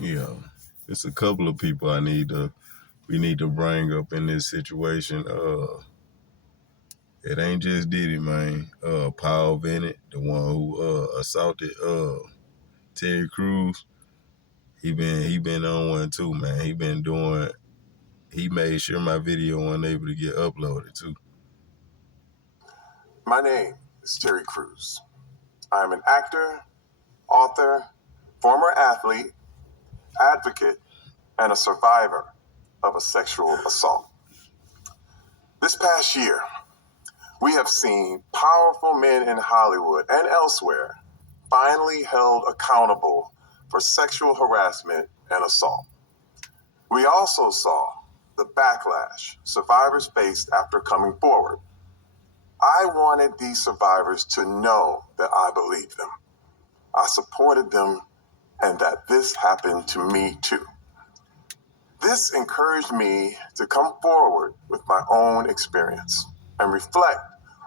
Yeah, it's a couple of people we need to bring up in this situation. It ain't just Diddy, man. Paul Vennett, the one who assaulted Terry Crews, he been on one too, man. He made sure my video wasn't able to get uploaded too. My name is Terry Crews. I'm an actor, author, former athlete, advocate, and a survivor of a sexual assault. This past year, we have seen powerful men in Hollywood and elsewhere finally held accountable for sexual harassment and assault. We also saw the backlash survivors faced after coming forward. I wanted these survivors to know that I believed them, I supported them, and that this happened to me too. This encouraged me to come forward with my own experience and reflect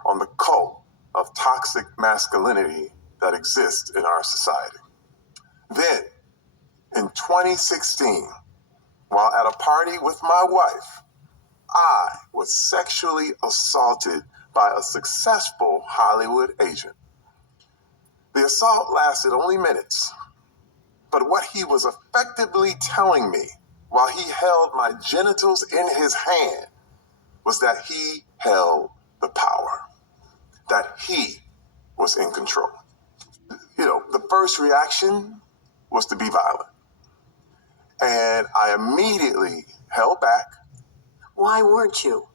on the cult of toxic masculinity that exists in our society. Then, in 2016, while at a party with my wife, I was sexually assaulted by a successful Hollywood agent. The assault lasted only minutes, but what he was effectively telling me while he held my genitals in his hand was that he held the power, that he was in control. The first reaction was to be violent. And I immediately held back. Why weren't you?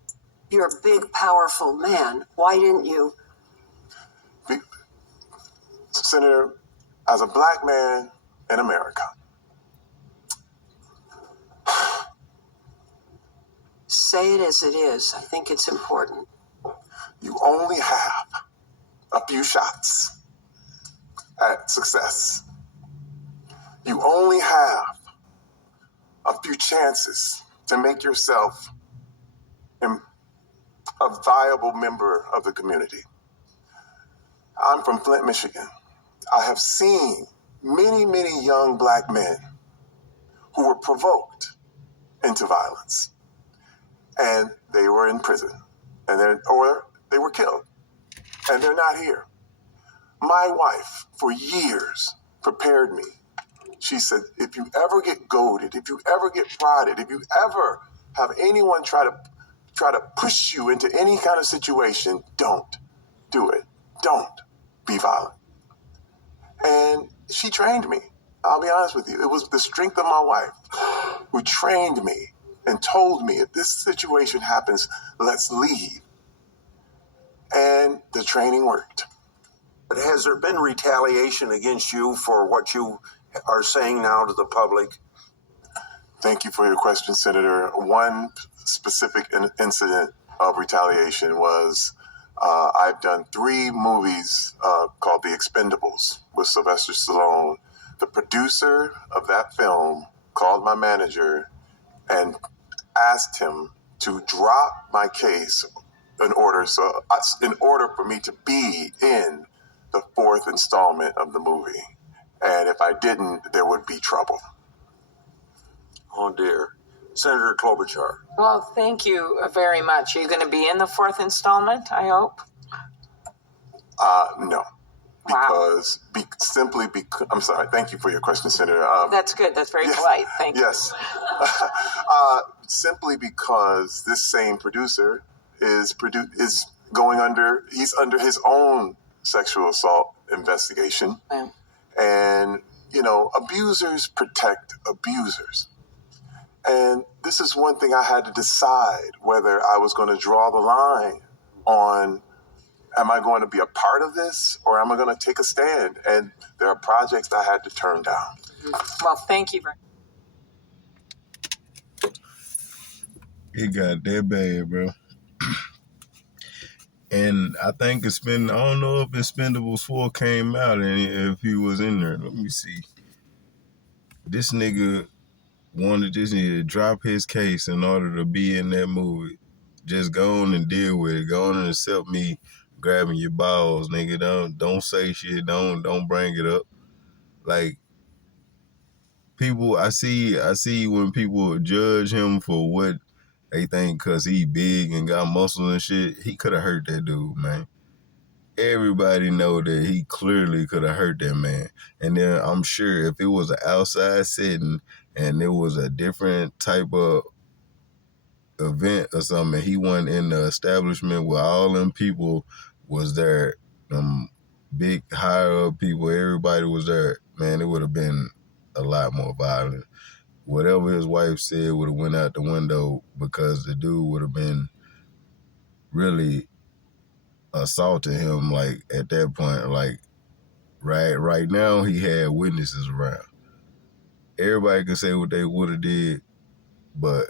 You're a big, powerful man. Why didn't you? Senator, as a black man in America, say it as it is. I think it's important. You only have a few shots at success. You only have a few chances to make yourself a viable member of the community. I'm from Flint, Michigan. I have seen many, many young black men who were provoked into violence, and they were in prison, or they were killed, and they're not here. My wife, for years, prepared me. She said, if you ever get goaded, if you ever get prodded, if you ever have anyone try to push you into any kind of situation, don't do it. Don't be violent. And she trained me. I'll be honest with you. It was the strength of my wife who trained me and told me, if this situation happens, let's leave. And the training worked. But has there been retaliation against you for what you are saying now to the public? Thank you for your question, Senator. One specific incident of retaliation was I've done 3 movies called The Expendables with Sylvester Stallone. The producer of that film called my manager and asked him to drop my case in order for me to be in the 4th installment of the movie. And if I didn't, there would be trouble. Oh, dear. Senator Klobuchar. Well, thank you very much. Are you going to be in the 4th installment, I hope? No. Wow. Simply because, I'm sorry, thank you for your question, Senator. That's good. That's very polite. Thank you. Yes. Simply because this same producer is under his own sexual assault investigation. Yeah. And, abusers protect abusers. And this is one thing I had to decide whether I was going to draw the line on, am I going to be a part of this or am I going to take a stand? And there are projects I had to turn down. Well, thank you very much. It got that bad, bro. And I think I don't know if Expendables 4 came out and if he was in there. Let me see. This nigga wanted this nigga to drop his case in order to be in that movie. Just go on and deal with it. Go on and accept me grabbing your balls, nigga. Don't say shit. Don't bring it up. Like, people, I see when people judge him for what they think because he big and got muscles and shit. He could have hurt that dude, man. Everybody know that he clearly could have hurt that man. And then I'm sure if it was an outside setting and it was a different type of event or something, he wasn't in the establishment where all them people was there, big higher up people, everybody was there, man, it would have been a lot more violent. Whatever his wife said would have went out the window because the dude would have been really assaulting him, like, at that point. Like, right now, he had witnesses around. Everybody could say what they would have did, but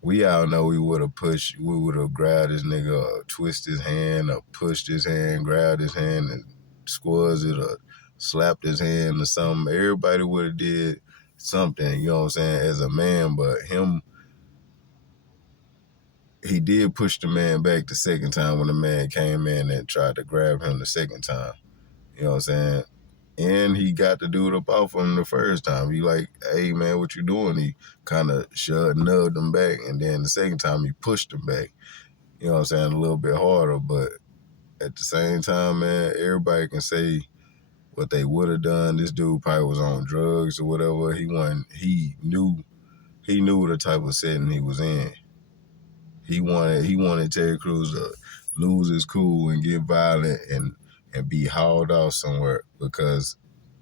we all know we would have grabbed this nigga, or twist his hand, or pushed his hand, grabbed his hand and squeezed it, or slapped his hand or something. Everybody would have did something, you know what I'm saying, as a man, but him, he did push the man back the second time when the man came in and tried to grab him the second time. You know what I'm saying? And he got the dude up off him the first time. He like, hey, man, what you doing? He kind of nubbed him back. And then the second time, he pushed him back. You know what I'm saying? A little bit harder. But at the same time, man, everybody can say what they would have done. This dude probably was on drugs or whatever. He knew the type of setting he was in. He wanted Terry Crews to lose his cool and get violent and be hauled off somewhere because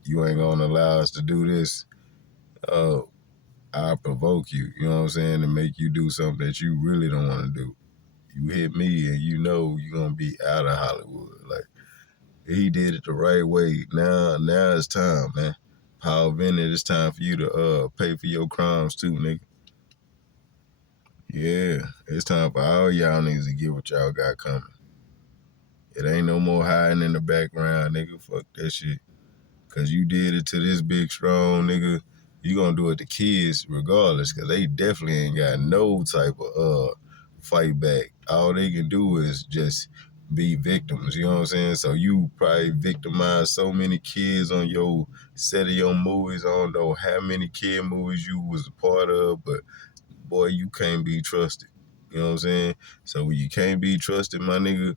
you ain't gonna allow us to do this. I'll provoke you, you know what I'm saying, to make you do something that you really don't want to do. You hit me and you know you're gonna be out of Hollywood. Like, he did it the right way. Now it's time, man. Paul Vennett, it's time for you to pay for your crimes too, nigga. Yeah, it's time for all y'all niggas to get what y'all got coming. It ain't no more hiding in the background, nigga. Fuck that shit. Cause you did it to this big, strong nigga. You gonna do it to kids regardless, cause they definitely ain't got no type of fight back. All they can do is just be victims, you know what I'm saying? So you probably victimized so many kids on your set of your movies. I don't know how many kid movies you was a part of, but boy, you can't be trusted. You know what I'm saying? So when you can't be trusted, my nigga,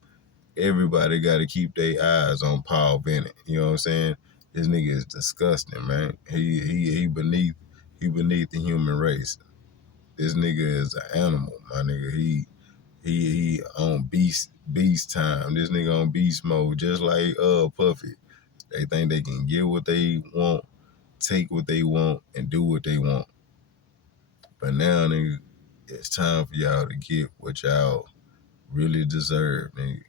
everybody got to keep their eyes on Paul Vennett. You know what I'm saying? This nigga is disgusting, man. He beneath the human race. This nigga is an animal, my nigga. He on beast time. This nigga on beast mode, just like Puffy. They think they can get what they want, take what they want, and do what they want. But now, nigga, it's time for y'all to get what y'all really deserve, nigga.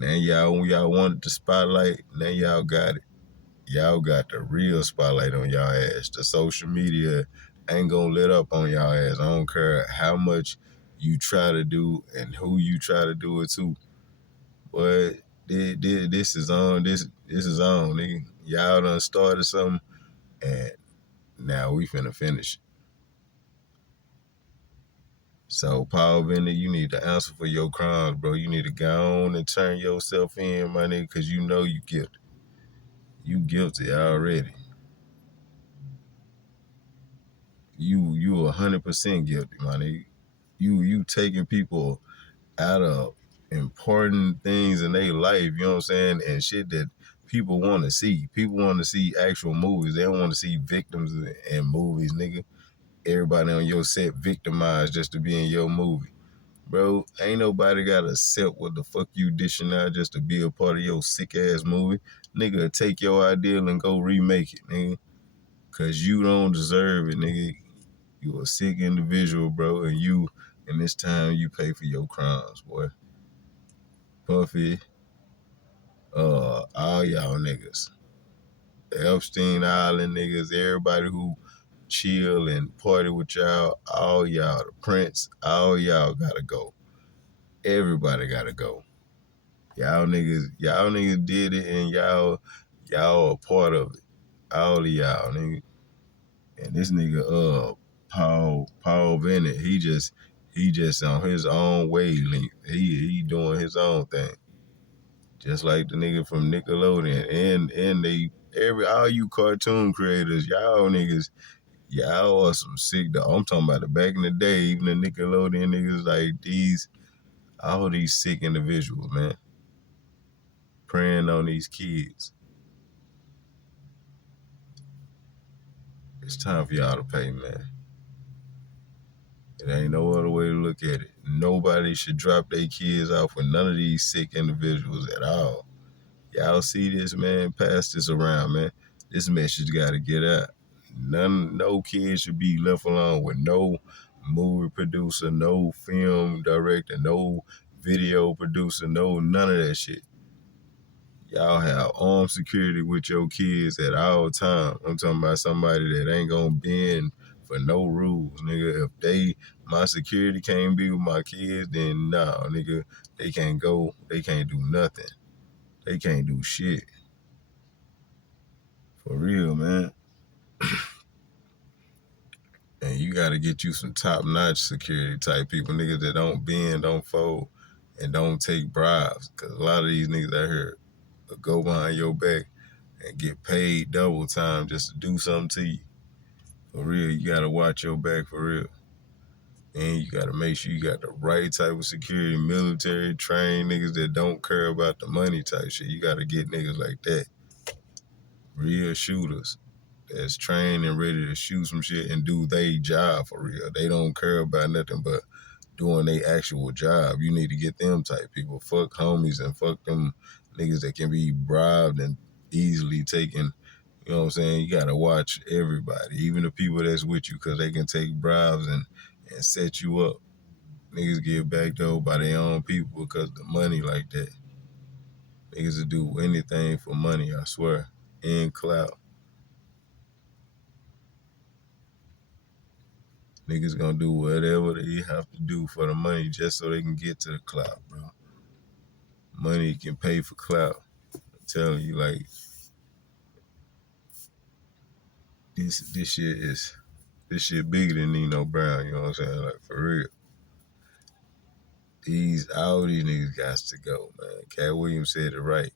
Now y'all wanted the spotlight, now y'all got it. Y'all got the real spotlight on y'all ass. The social media ain't gonna let up on y'all ass. I don't care how much you try to do and who you try to do it to. But this is on, this is on, nigga. Y'all done started something, and now we finna finish it. So, Paul Vennett, you need to answer for your crimes, bro. You need to go on and turn yourself in, my nigga, because you know you guilty. You guilty already. You 100% guilty, my nigga. You taking people out of important things in their life, you know what I'm saying, and shit that people want to see. People want to see actual movies. They don't want to see victims in movies, nigga. Everybody on your set victimized just to be in your movie. Bro, ain't nobody got to accept what the fuck you dishing out just to be a part of your sick-ass movie. Nigga, take your idea and go remake it, nigga. Because you don't deserve it, nigga. You a sick individual, bro, and this time you pay for your crimes, boy. Puffy, all y'all niggas. The Epstein Island niggas, everybody who chill and party with y'all, all y'all, the Prince, all y'all gotta go. Everybody gotta go. Y'all niggas did it, and y'all a part of it. All of y'all, nigga. And this nigga, Paul Vennett, he just on his own wavelength. He doing his own thing. Just like the nigga from Nickelodeon. And they all you cartoon creators, y'all niggas, y'all are some sick dog. I'm talking about the back in the day, even the Nickelodeon niggas like all these sick individuals, man. Preying on these kids. It's time for y'all to pay, man. It ain't no other way to look at it. Nobody should drop their kids off with none of these sick individuals at all. Y'all see this, man? Pass this around, man. This message gotta get out. No kids should be left alone with no movie producer, no film director, no video producer, none of that shit. Y'all have armed security with your kids at all times. I'm talking about somebody that ain't gonna bend for no rules, nigga. If my security can't be with my kids, then nah, nigga, they can't go, they can't do nothing. They can't do shit. For real, man. And you gotta get you some top-notch security type people, niggas that don't bend, don't fold, and don't take bribes. Cause a lot of these niggas out here will go behind your back and get paid double time just to do something to you. For real, you gotta watch your back for real. And you gotta make sure you got the right type of security, military, trained niggas that don't care about the money type shit. You gotta get niggas like that. Real shooters that's trained and ready to shoot some shit and do their job for real. They don't care about nothing but doing their actual job. You need to get them type people. Fuck homies and fuck them niggas that can be bribed and easily taken. You know what I'm saying? You gotta watch everybody, even the people that's with you, because they can take bribes and set you up. Niggas get backed up by their own people because of the money like that. Niggas will do anything for money, I swear. And clout. Niggas gonna do whatever they have to do for the money just so they can get to the clout, bro. Money can pay for clout. I'm telling you, like, this shit bigger than Nino Brown, you know what I'm saying? Like, for real. All these niggas got to go, man. Cat Williams said it right.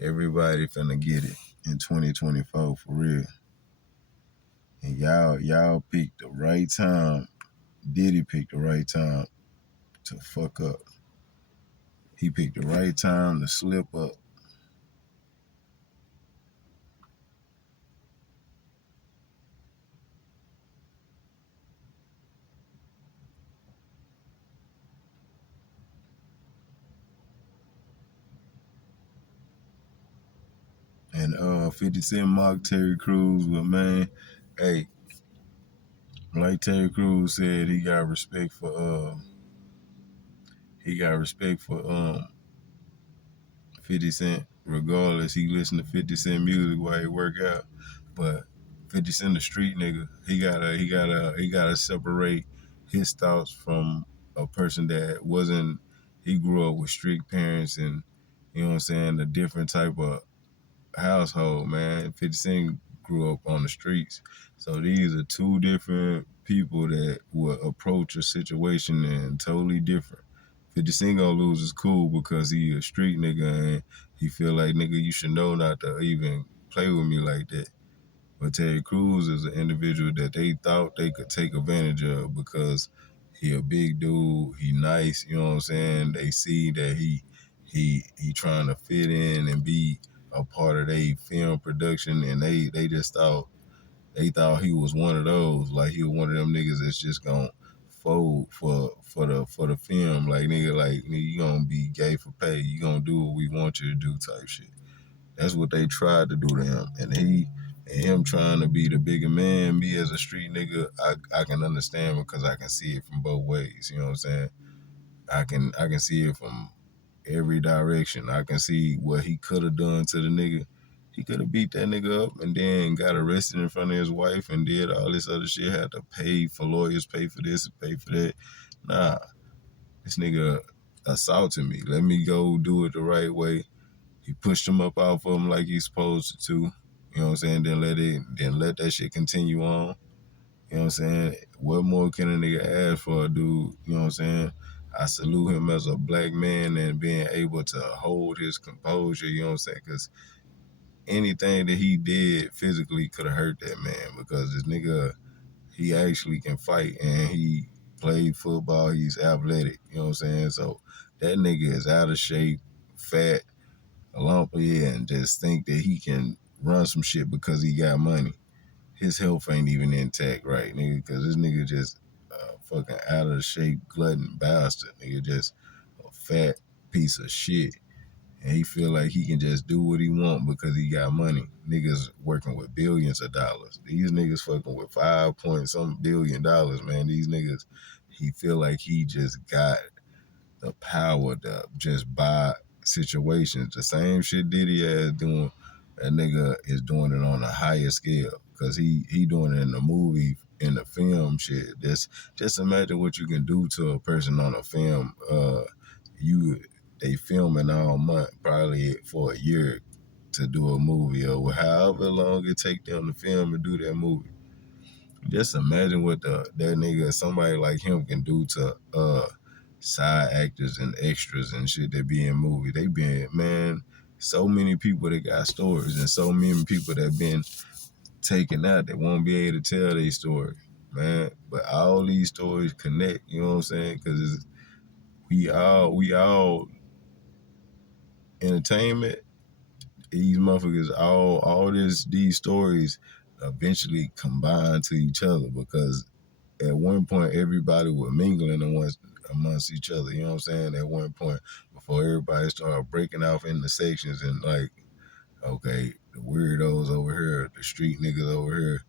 Everybody finna get it in 2024, for real. And y'all picked the right time. Diddy picked the right time to fuck up. He picked the right time to slip up. And 50 Cent mocked Terry Crews, but man, hey, like Terry Crews said, he got respect for 50 Cent. Regardless, he listen to 50 Cent music while he work out. But 50 Cent a street nigga. He gotta separate his thoughts from a person that wasn't. He grew up with strict parents and, you know what I'm saying, a different type of household, man. 50 Cent grew up on the streets. So these are two different people that will approach a situation and totally different. 50 Cent gonna lose his cool because he a street nigga and he feel like, nigga, you should know not to even play with me like that. But Terry Crews is an individual that they thought they could take advantage of because he a big dude, he nice, you know what I'm saying? They see that he trying to fit in and be a part of their film production, and they just thought he was one of those, like he was one of them niggas that's just gonna fold for the film, like nigga, you gonna be gay for pay, you gonna do what we want you to do type shit. That's what they tried to do to him, and him trying to be the bigger man. Me as a street nigga, I can understand because I can see it from both ways. You know what I'm saying? I can see it from every direction. I can see what he could have done to the nigga. He could have beat that nigga up and then got arrested in front of his wife and did all this other shit. Had to pay for lawyers, pay for this, pay for that. Nah, this nigga assaulted me. Let me go do it the right way. He pushed him up off of him like he's supposed to. You know what I'm saying? Then let that shit continue on. You know what I'm saying? What more can a nigga ask for a dude? You know what I'm saying? I salute him as a black man and being able to hold his composure, you know what I'm saying? Because anything that he did physically could have hurt that man, because this nigga, he actually can fight and he played football, he's athletic, you know what I'm saying? So that nigga is out of shape, fat, lumpy, and just think that he can run some shit because he got money. His health ain't even intact, right, nigga? Because this nigga just fucking out of shape, glutton bastard, nigga, just a fat piece of shit. And he feel like he can just do what he want because he got money. Niggas working with billions of dollars. These niggas fucking with 5 point something billion dollars, man. These niggas, he feel like he just got the power to just buy situations. The same shit Diddy is doing, that nigga is doing it on a higher scale. Cause he doing it in the movie, in the film shit. Just imagine what you can do to a person on a film. They filming all month, probably for a year to do a movie, or however long it take them to film and do that movie. Just imagine what that nigga, somebody like him, can do to side actors and extras and shit that be in movies. They been, man, so many people that got stories and so many people that been taken out that won't be able to tell their story, man. But all these stories connect, you know what I'm saying? Because we all entertainment. These motherfuckers, all these stories eventually combine to each other, because at one point everybody was mingling amongst each other, you know what I'm saying? At one point, before everybody started breaking off into sections and like, okay, the weirdos over here, the street niggas over here,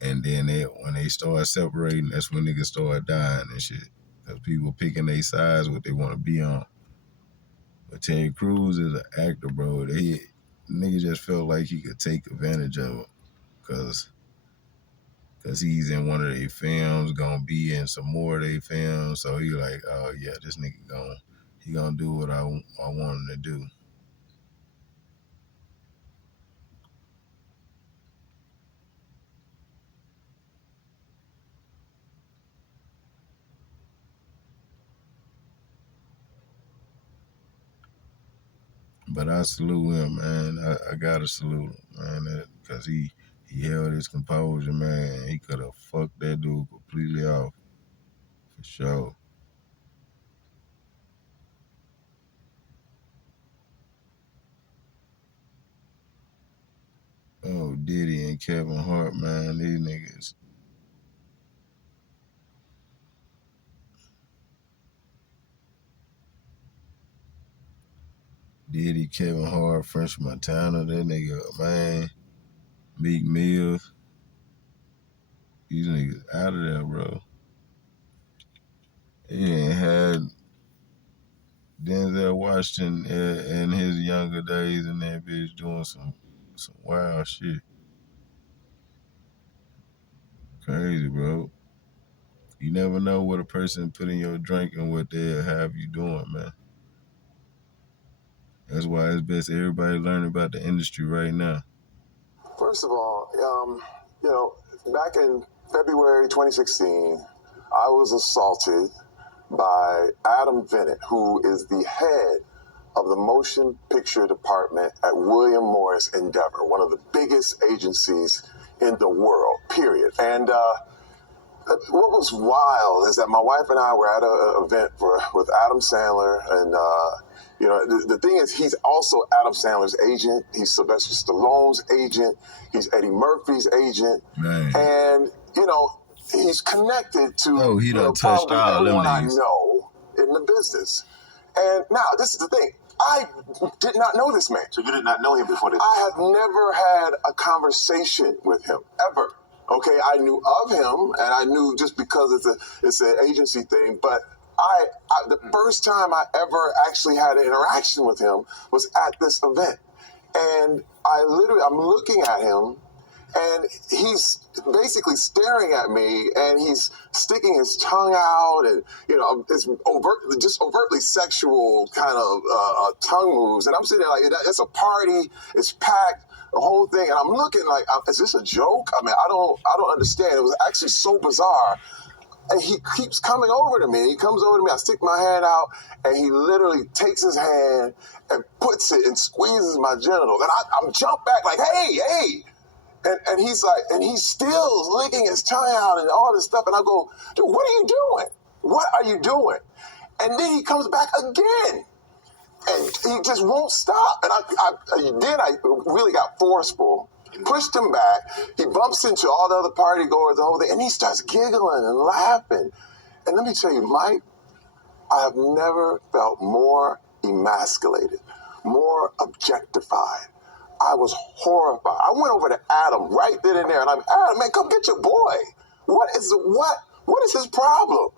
and then when they start separating, that's when niggas start dying and shit, because people picking their sides, what they want to be on. But Terry Crews is an actor, bro. Nigga just felt like he could take advantage of him, because he's in one of their films, gonna be in some more of their films. So he like, oh yeah, this nigga gonna do what I want him to do. But I salute him, man. I gotta salute him, man, because he held his composure, man. He could have fucked that dude completely off, for sure. Oh, Diddy and Kevin Hart, man, these niggas. Diddy, Kevin Hart, French Montana, that nigga, man. Meek Mills. These niggas out of there, bro. He ain't had Denzel Washington in his younger days, and that bitch doing some wild shit. Crazy, bro. You never know what a person put in your drink and what they'll have you doing, man. That's why it's best everybody learn about the industry right now. First of all, back in February 2016, I was assaulted by Adam Vennett, who is the head of the motion picture department at William Morris Endeavor, one of the biggest agencies in the world, period. And what was wild is that my wife and I were at an event with Adam Sandler, and the thing is, he's also Adam Sandler's agent. He's Sylvester Stallone's agent. He's Eddie Murphy's agent, Man. and he's connected to he done touched probably all them everyone I niggas. know in the business. And now this is the thing. I did not know this man. So you did not know him before this? I have never had a conversation with him, ever. Okay, I knew of him, and I knew just because it's an agency thing, but the first time I ever actually had an interaction with him was at this event. And I'm looking at him, and he's basically staring at me, and he's sticking his tongue out, and it's overtly sexual kind of tongue moves. And I'm sitting there like, it's a party, it's packed, the whole thing, and I'm looking like, is this a joke? I mean, I don't understand. It was actually so bizarre. And he keeps coming over to me. He comes over to me. I stick my hand out, and he literally takes his hand and puts it and squeezes my genitals. And I'm jump back like, hey, hey. And he's like, and he's still licking his tongue out and all this stuff. And I go, dude, what are you doing? What are you doing? And then he comes back again. And he just won't stop. And I really got forceful. Pushed him back. He bumps into all the other party goers, the whole thing, and he starts giggling and laughing. And let me tell you, Mike, I have never felt more emasculated, more objectified. I was horrified. I went over to Adam right then and there, and I'm, Adam, man, come get your boy. What is his problem?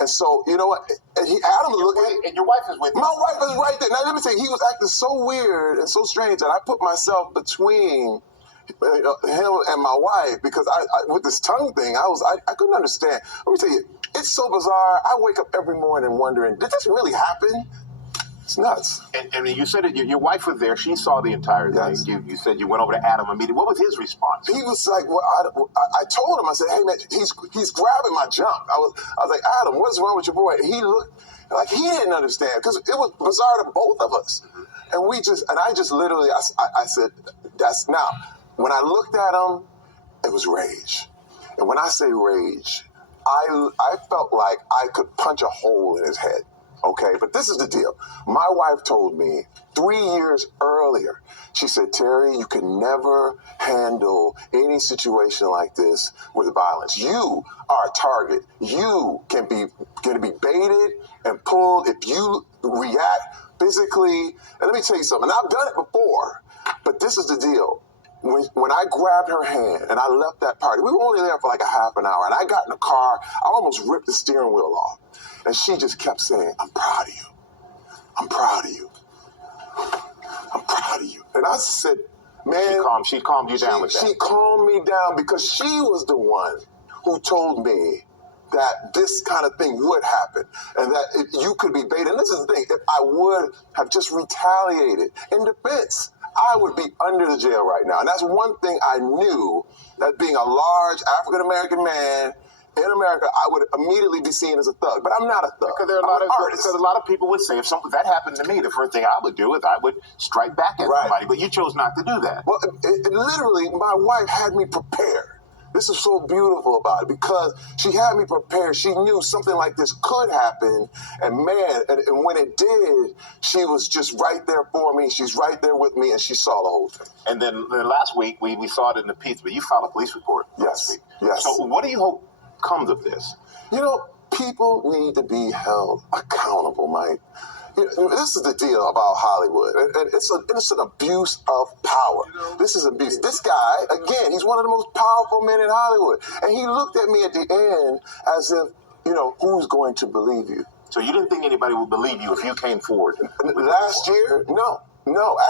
And so, you know what? And Adam was looking. And your wife is with you. My wife is right there. Now, let me tell you, he was acting so weird and so strange that I put myself between him and my wife because I with this tongue thing, I couldn't understand. Let me tell you, it's so bizarre. I wake up every morning wondering, did this really happen? It's nuts. And you said it, your wife was there. She saw the entire thing. Yes. You said you went over to Adam immediately. What was his response? He was like, well, I told him, I said, hey, man, he's grabbing my junk. I was like, Adam, what's wrong with your boy? He looked like he didn't understand because it was bizarre to both of us. And I just literally, I said, that's now. When I looked at him, it was rage. And when I say rage, I felt like I could punch a hole in his head. Okay, but this is the deal. My wife told me 3 years earlier, she said, Terry, you can never handle any situation like this with violence. You are a target. You can be baited and pulled if you react physically. And let me tell you something. I've done it before, but this is the deal. When I grabbed her hand and I left that party, we were only there for like a half an hour, and I got in the car, I almost ripped the steering wheel off. And she just kept saying, I'm proud of you. I'm proud of you. I'm proud of you. And I said, man. She calmed you down with that. She calmed me down because she was the one who told me that this kind of thing would happen and that you could be baited. And this is the thing, if I would have just retaliated in defense, I would be under the jail right now. And that's one thing I knew, that being a large African-American man in America, I would immediately be seen as a thug. But I'm not a thug. Because a lot of people would say, if that happened to me, the first thing I would do is I would strike back at somebody. But you chose not to do that. Well, literally, my wife had me prepared. This is so beautiful about it because she had me prepared. She knew something like this could happen. And man, and when it did, she was just right there for me. She's right there with me, and she saw the whole thing. And then last week, we saw it in the piece, but you filed a police report last week. Yes. So what do you hope comes of this? You know, people need to be held accountable, Mike. This is the deal about Hollywood, and it's an abuse of power. This is abuse. This guy, again, he's one of the most powerful men in Hollywood, and he looked at me at the end as if, who's going to believe you? So you didn't think anybody would believe you if you came forward? Last year, no.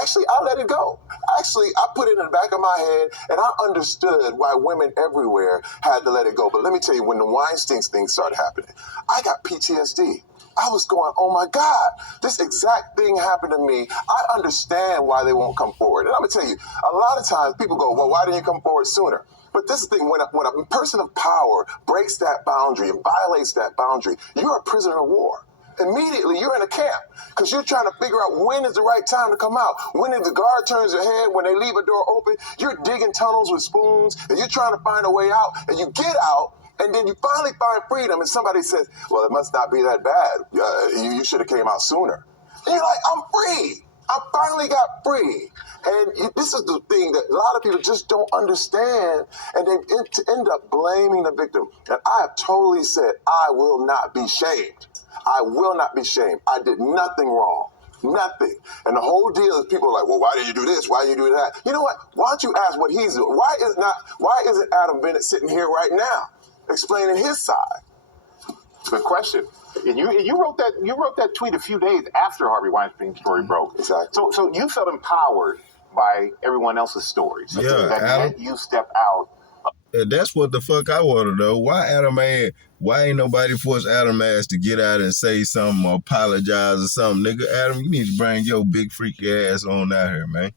Actually, I let it go. Actually, I put it in the back of my head, and I understood why women everywhere had to let it go. But let me tell you, when the Weinstein thing started happening, I got PTSD. I was going, oh my God, this exact thing happened to me. I understand why they won't come forward. And I'm going to tell you, a lot of times people go, well, why didn't you come forward sooner? But this is the thing, when a person of power breaks that boundary and violates that boundary, you're a prisoner of war. Immediately, you're in a camp because you're trying to figure out when is the right time to come out. When the guard turns their head, when they leave a door open, you're digging tunnels with spoons and you're trying to find a way out, and you get out. And then you finally find freedom, and somebody says, well, it must not be that bad. You should have came out sooner. And you're like, I'm free. I finally got free. And this is the thing that a lot of people just don't understand, and they end up blaming the victim. And I have totally said, I will not be shamed. I will not be shamed. I did nothing wrong. Nothing. And the whole deal is people are like, well, why did you do this? Why did you do that? You know what? Why don't you ask what he's doing? Why isn't Adam Bennett sitting here right now explaining his side? Good question. And you wrote that tweet a few days after Harvey Weinstein's story broke. Exactly. So you felt empowered by everyone else's stories. Yeah, that Adam, let you step out. That's what the fuck I want to know. Why ain't nobody forced Adam ass to get out and say something or apologize or something? Nigga, Adam, you need to bring your big freaky ass on out here, man.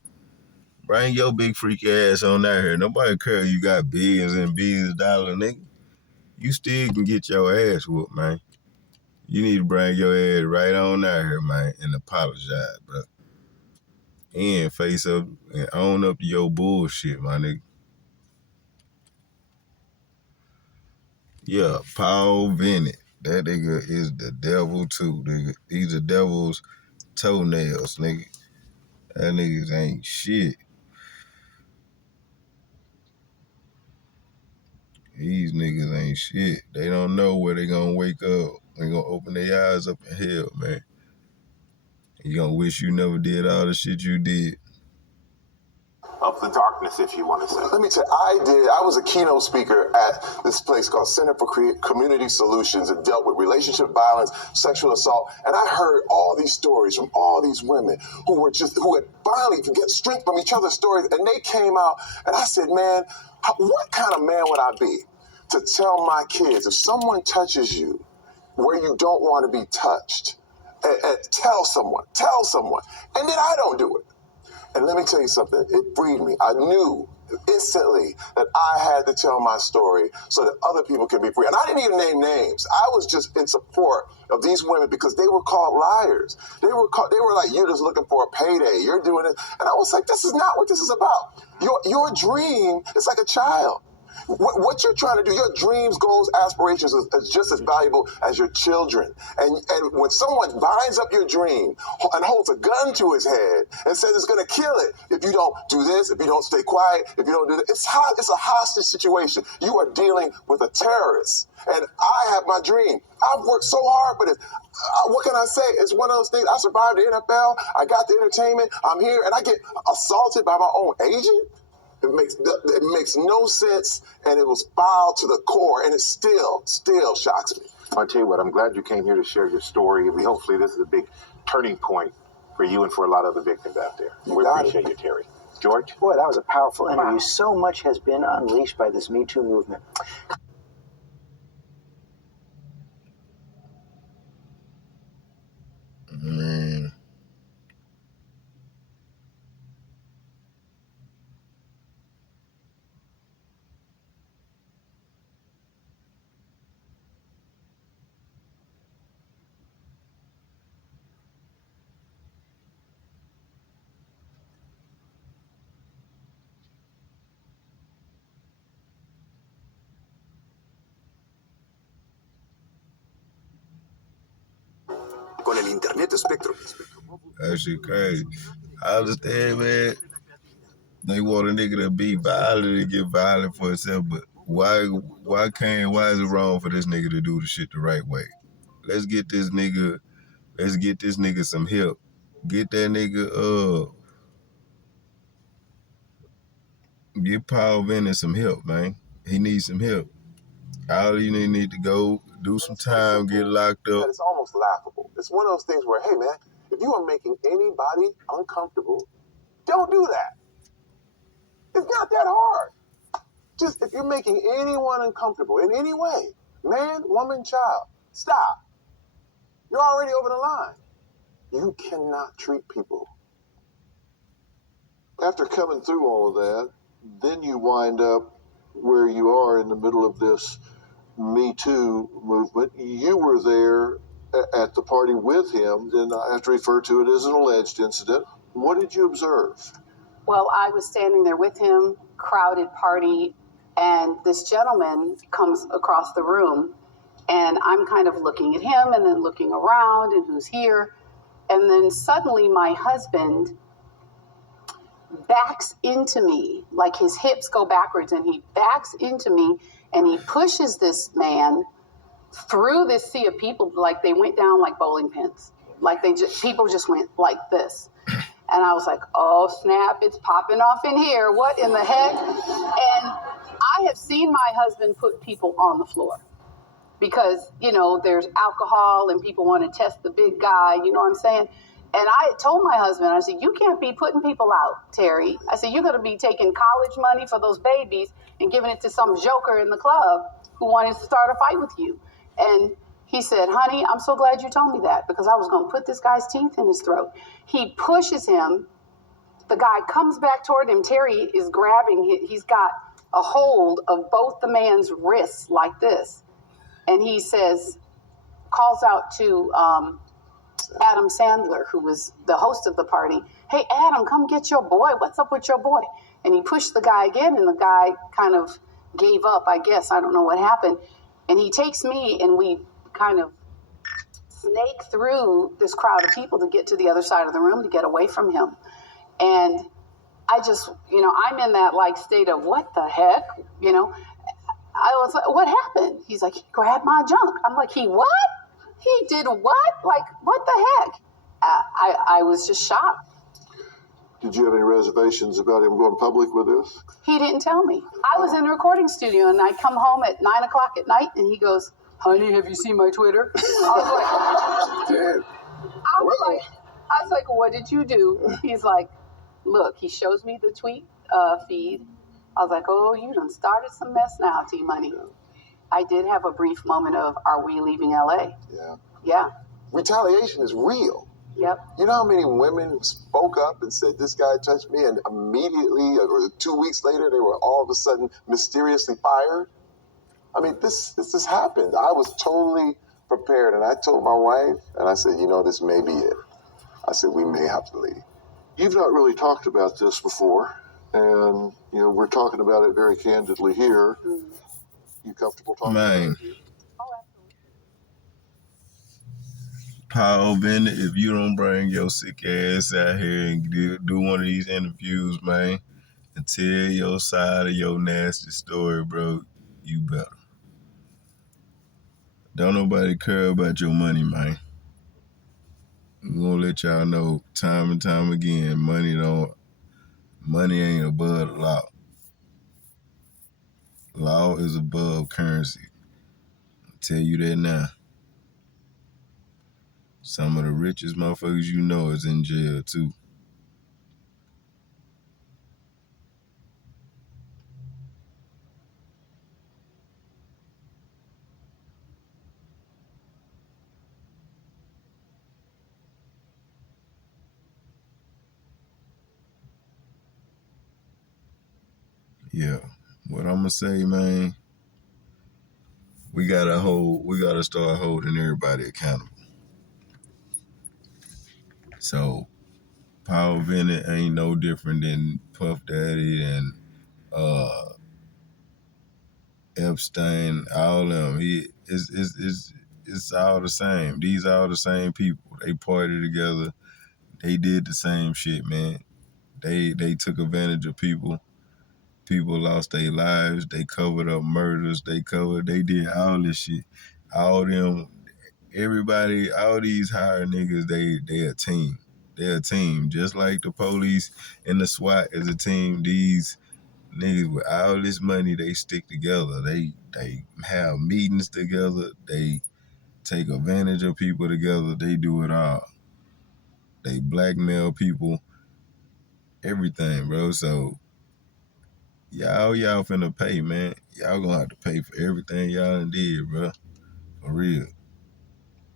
Bring your big freaky ass on out here. Nobody care you got billions and billions of dollars, nigga. you still can get your ass whooped, man. You need to bring your ass right on out here, man, and apologize, bro. And face up and own up to your bullshit, my nigga. Yeah, Paul Vennett. That nigga is the devil too, nigga. He's the devil's toenails, nigga. That niggas ain't shit. These niggas ain't shit. They don't know where they gonna wake up. They gonna open their eyes up in hell, man. You gonna wish you never did all the shit you did. Of the darkness, if you want to say. Let me tell you, I was a keynote speaker at this place called Center for Community Solutions. It dealt with relationship violence, sexual assault, and I heard all these stories from all these women who had finally get strength from each other's stories, and they came out, and I said, man, what kind of man would I be to tell my kids, if someone touches you where you don't want to be touched, and tell someone, and then I don't do it. And let me tell you something, it freed me. I knew instantly that I had to tell my story so that other people can be free. And I didn't even name names. I was just in support of these women because they were called liars. They were like, you're just looking for a payday. You're doing it. And I was like, this is not what this is about. Your dream is like a child. What you're trying to do, your dreams, goals, aspirations is just as valuable as your children. And when someone binds up your dream and holds a gun to his head and says it's going to kill it if you don't do this, if you don't stay quiet, if you don't do that, it's a hostage situation. You are dealing with a terrorist. And I have my dream. I've worked so hard for this. What can I say? It's one of those things. I survived the NFL. I got the entertainment. I'm here, and I get assaulted by my own agent. It makes no sense, and it was foul to the core, and it still shocks me. I'll tell you what, I'm glad you came here to share your story. Hopefully this is a big turning point for you and for a lot of the victims out there. We appreciate you, Terry. George? Boy, that was a powerful interview. Wow. So much has been unleashed by this Me Too movement. Man. Con el internet espectro. That shit crazy. I understand, man. They want a nigga to be violent and get violent for himself, but why is it wrong for this nigga to do the shit the right way? Let's get this nigga some help. Get that nigga, get Paul Vennett some help, man. He needs some help. All you need to go do some time, get locked up. It's almost laughable. It's one of those things where, hey, man, if you are making anybody uncomfortable, don't do that. It's not that hard. Just if you're making anyone uncomfortable in any way, man, woman, child, stop. You're already over the line. You cannot treat people. After coming through all of that, then you wind up where you are in the middle of this Me Too movement. You were there at the party with him, and I have to refer to it as an alleged incident. What did you observe? Well, I was standing there with him, crowded party, and this gentleman comes across the room, and I'm kind of looking at him and then looking around and who's here. And then suddenly my husband backs into me, like his hips go backwards, and he backs into me and he pushes this man through this sea of people, like they went down like bowling pins. Like people just went like this. And I was like, oh snap, it's popping off in here. What in the heck? And I have seen my husband put people on the floor because, there's alcohol and people want to test the big guy, you know what I'm saying? And I told my husband, I said, you can't be putting people out, Terry. I said, you're going to be taking college money for those babies and giving it to some joker in the club who wanted to start a fight with you. And he said, honey, I'm so glad you told me that because I was going to put this guy's teeth in his throat. He pushes him. The guy comes back toward him. Terry is grabbing. He's got a hold of both the man's wrists like this. and he calls out to Adam Sandler, who was the host of the party. Hey, Adam, come get your boy. What's up with your boy? And he pushed the guy again, and the guy kind of gave up, I guess. I don't know what happened. And he takes me, and we kind of snake through this crowd of people to get to the other side of the room to get away from him. And I just, I'm in that like state of what the heck, I was like, what happened? He's like, he grabbed my junk. I'm like, he what? He did what? Like, what the heck? I was just shocked. Did you have any reservations about him going public with this? He didn't tell me. I was in a recording studio, and I come home at 9 o'clock at night, and he goes, honey, have you seen my Twitter? I was like, what did you do? He's like, look, he shows me the tweet feed. I was like, oh, you done started some mess now, T-Money. I did have a brief moment of, are we leaving LA? Yeah. Yeah. Retaliation is real. Yep. You know how many women spoke up and said, this guy touched me, and immediately, or 2 weeks later, they were all of a sudden mysteriously fired? I mean, this happened. I was totally prepared, and I told my wife, and I said, this may be it. I said, we may have to leave. You've not really talked about this before, and, we're talking about it very candidly here. Mm-hmm. You comfortable talking about it? Paul Bennett, if you don't bring your sick ass out here and do one of these interviews, man, and tell your side of your nasty story, bro, you better. Don't nobody care about your money, man. I'm gonna let y'all know time and time again, money ain't above the law. Law is above currency. I'll tell you that now. Some of the richest motherfuckers you know is in jail too. Yeah. What I'm gonna say, man, we gotta start holding everybody accountable. So Paul Bennett ain't no different than Puff Daddy and Epstein, all them. It's all the same. These are all the same people. They partied together. They did the same shit, man. They took advantage of people. People lost their lives. They covered up murders. They did all this shit. All them, everybody, all these hired niggas, they a team. They're a team. Just like the police and the SWAT is a team, these niggas with all this money, they stick together. They have meetings together. They take advantage of people together. They do it all. They blackmail people. Everything, bro. So y'all finna pay, man. Y'all gonna have to pay for everything y'all done did, bro. For real.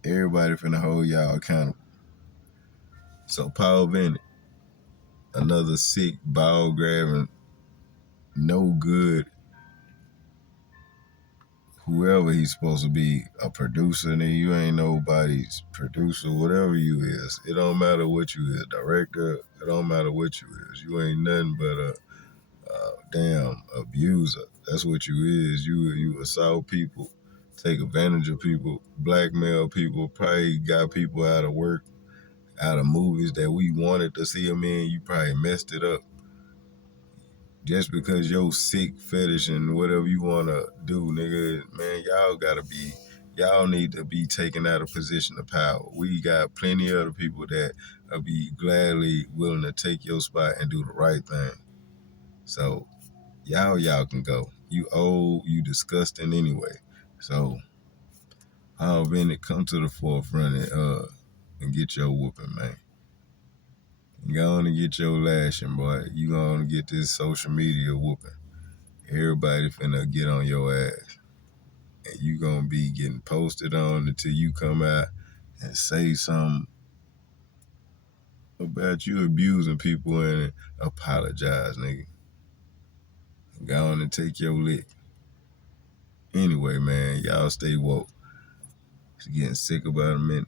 Everybody finna hold y'all accountable. So Paul Bennett, another sick, ball grabbing, no good, whoever he's supposed to be, a producer, and you ain't nobody's producer, whatever you is. It don't matter what you is, director, it don't matter what you is. You ain't nothing but a damn abuser. That's what you is. You assault people, take advantage of people, blackmail people, probably got people out of work, out of movies that we wanted to see them in. You probably messed it up. Just because your sick fetish and whatever you want to do, nigga, man, y'all need to be taken out of position of power. We got plenty of other people that will be gladly willing to take your spot and do the right thing. So y'all can go. You old, you disgusting anyway. So Paul Bennett, come to the forefront and get your whooping, man. You go on and get your lashing, boy. You go on and get this social media whooping. Everybody finna get on your ass. And you gonna be getting posted on until you come out and say something about you abusing people and apologize, nigga. Go on and take your lick. Anyway, man, y'all stay woke. It's getting sick about a minute.